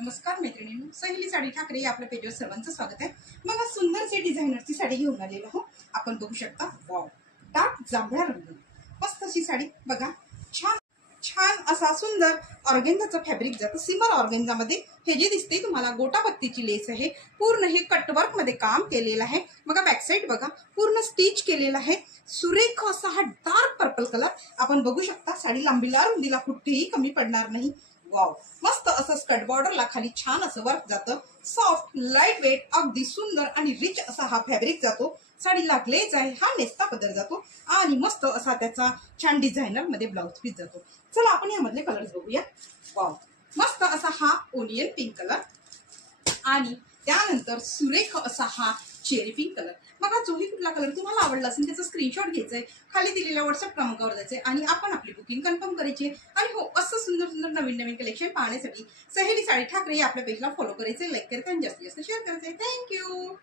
नमस्कार मैत्रिणींनो, सहेली साडी ठाकरे या आपल्या पेजवर सर्वांचं स्वागत आहे। मग आज सुंदरशी डिझायनरची साडी घेऊन आलेलो आहो। आपण बघू शकता, वाव, डार्क जांभळा रंग, मस्त अशी साडी बघा। छान छान असा सुंदर ऑर्गेन्झाचं फॅब्रिक जातं। सिमर ऑर्गेन्झामध्ये हे जे दिसते तुम्हाला गोटापत्तीची लेस आहे, पूर्ण हे कटवर्क मध्ये काम केलेलं आहे। बघा बॅक साइड बघा, पूर्ण स्टिच केलेलं आहे। सुरेख असा हा डार्क पर्पल कलर आपण बघू शकता। साडी लांबीला रुंदीला कुठेही कमी पडणार नाही। वाव, मस्त असं स्कर्ट बॉर्डरला खाली छान असं वर्क जातं। सॉफ्ट लाईट वेट अगदी सुंदर आणि रिच असा हा फॅब्रिक जातो। साडीला ग्लेज आहे, हा नेस्ता पदर जातो आणि मस्त असा त्याचा छान डिझायनर मध्ये ब्लाउज पीस जातो। चला आपण यामधले कलर्स बघूया। वाव, मस्त असा हा ओनियन पिंक कलर आणि त्यानंतर सुरेख असा हा चेरी पिंक कलर। बघा, जोही कुठला कलर तुम्हाला आवडला असेल त्याचा स्क्रीनशॉट घ्यायचा आहे, खाली दिलेल्या व्हॉट्सअप क्रमांकावर जायचं आहे आणि आपण आपली बुकिंग कन्फर्म करायची आहे। आणि हो, असं सुंदर सुंदर नवीन नवीन कलेक्शन पाहण्यासाठी सहेली साडी ठाकरे या आपल्या पेजला फॉलो करायचे, लाईक करायचं आणि जास्तीत जास्त शेअर करायचं आहे। थँक्यू।